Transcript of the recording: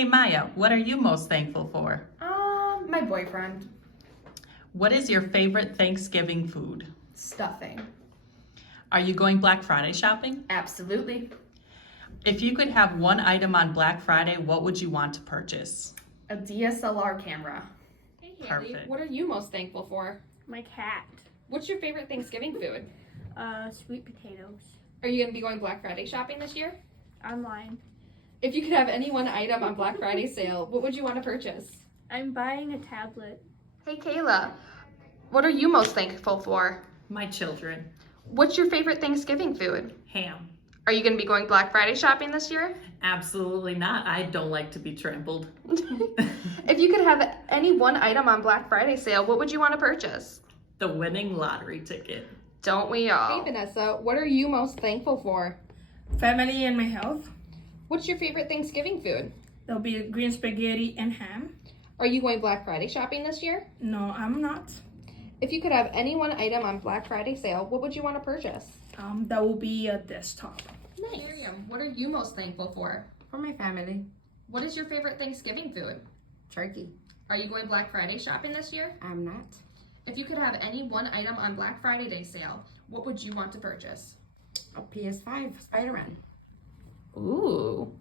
Hey Maya, what are you most thankful for? My boyfriend. What is your favorite Thanksgiving food? Stuffing. Are you going Black Friday shopping? Absolutely. If you could have one item on Black Friday, what would you want to purchase? A DSLR camera. Hey Haley, Perfect. what are you most thankful for? My cat. What's your favorite Thanksgiving food? Sweet potatoes. Are you going to be going Black Friday shopping this year? Online. If you could have any one item on Black Friday sale, what would you want to purchase? I'm buying a tablet. Hey Kayla, what are you most thankful for? My children. What's your favorite Thanksgiving food? Ham. Are you going to be going Black Friday shopping this year? Absolutely not. I don't like to be trampled. If you could have any one item on Black Friday sale, what would you want to purchase? The winning lottery ticket. Don't we all? Hey Vanessa, what are you most thankful for? Family and my health. What's your favorite Thanksgiving food? There'll be green spaghetti and ham. Are you going Black Friday shopping this year? No, I'm not. If you could have any one item on Black Friday sale, what would you want to purchase? That will be a desktop. Nice. Miriam, what are you most thankful for? For my family, What is your favorite Thanksgiving food? turkey. Are you going Black Friday shopping this year? I'm not. If you could have any one item on Black Friday Day sale, what would you want to purchase? A PS5 Spider-Man. Ooh.